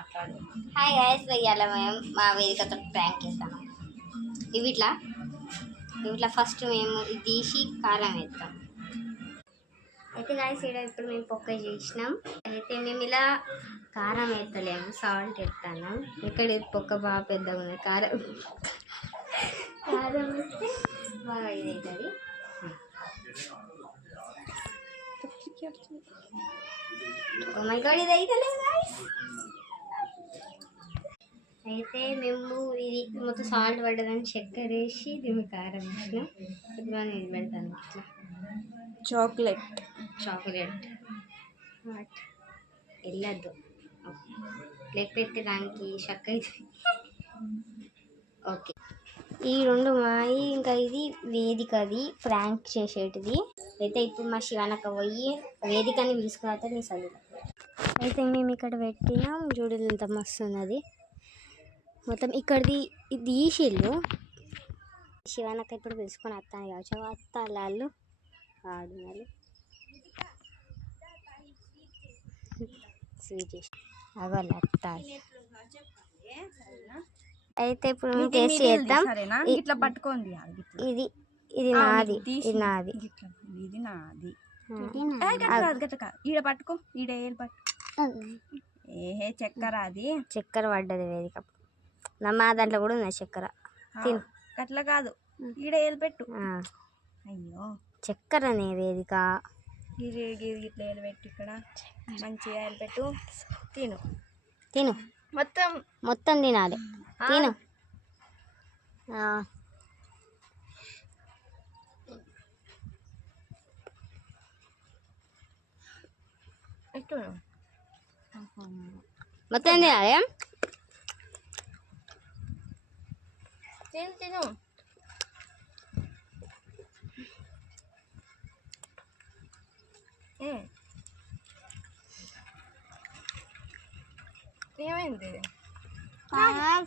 మాట్లాడు. Hi guys, ఇవాళ మేము మా వేదికతో ప్రాంక్ చేస్తాము. ఇవిట్లా ఫస్ట్ మేము ఇది తీసి కారం వేస్తాం. అయితే గాయస్ ఇప్పుడు మేము పొక్క చేసినాం. అయితే మేము ఇలా కారం వేస్తలేము, సాల్ట్ వేస్తున్నాం. ఇక్కడ పొక్క బాగా పెద్దగా ఉంది. కారం వేస్తే బాగా ఇది అవుతుంది. ఓ మై గాడ్, ఇది అవుతలేదు గాయస్. అయితే మేము ఇది మొత్తం సాల్ట్ పడ్డదని చక్కెర వేసి దీన్ని కారం వేసినాం. ఇప్పుడు మనం ఇది పెడతాను ఇట్లా చాక్లెట్ వెళ్ళద్దు, లేకపోతే దానికి షక్ అవుతుంది. ఓకే, ఈ రెండు మాయి. ఇంకా ఇది వేదికది ప్రాంక్ చేసేటిది. అయితే ఇప్పుడు మా శివానక్క పోయి వేదికని పిలుచుకున్న నీ చదువు. అయితే మేము ఇక్కడ పెట్టినాం, చూడదు ఎంత మస్తు ఉన్నది. మొత్తం ఇక్కడిది ఇది ఈషిల్లు. శివానక్క ఇప్పుడు పిలుచుకొని వస్తాను కావచ్చు. వాళ్ళు ఆడున్నారు స్వీట్ చేసి అవన్నీ వస్తారు. అయితే ఇప్పుడు మేము టేస్ట్ చేద్దాం. ఇట్లా పట్టుకోండి. ఇది ఇది నాది, ఇది నాది, ఇది నాది. ఈడ పట్టుకో, ఈడ ఏలు పట్టు. ఏహే చక్కెర, అది చక్కెర పడ్డది వేదిక. మా దాంట్లో కూడా ఉంది చక్కెర. తిను. అట్లా కాదు, ఈడ ఏలు పెట్టు. అయ్యో చక్కెరనే వేదిక. ఇట్లా ఏలు పెట్టు, ఇక్కడ మంచిగా ఏలు పెట్టు. తిను తిను, మొత్తం తినాలి. తిను. మొత్తం తినాలి. తిను. ఏమైంది? కారం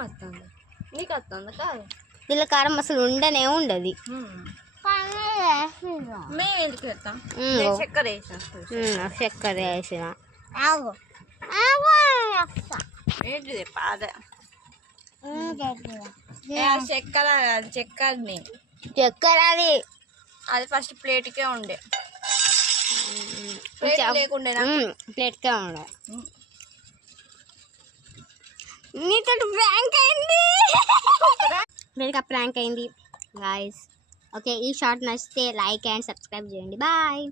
వస్తుంది. నీకు వస్తుంది కాదు. దీనిలో కారం అసలు ఉండనే ఉండదు. మేము ఎందుకు వేస్తాం? చక్కెర వేసాం. చక్కెర వేసిన ఏంటిది పాద చక్కెర, చక్కెరని చక్కెర అది ఫస్ట్ ప్లేట్కే ఉండే, లేకుండే ప్లేట్కే ఉండే. నీతో ప్రాంక్ అయింది, వేదిక ప్రాంక్ అయింది గాయస్. ఓకే, ఈ షార్ట్ నచ్చితే లైక్ అండ్ సబ్స్క్రైబ్ చేయండి. బాయ్.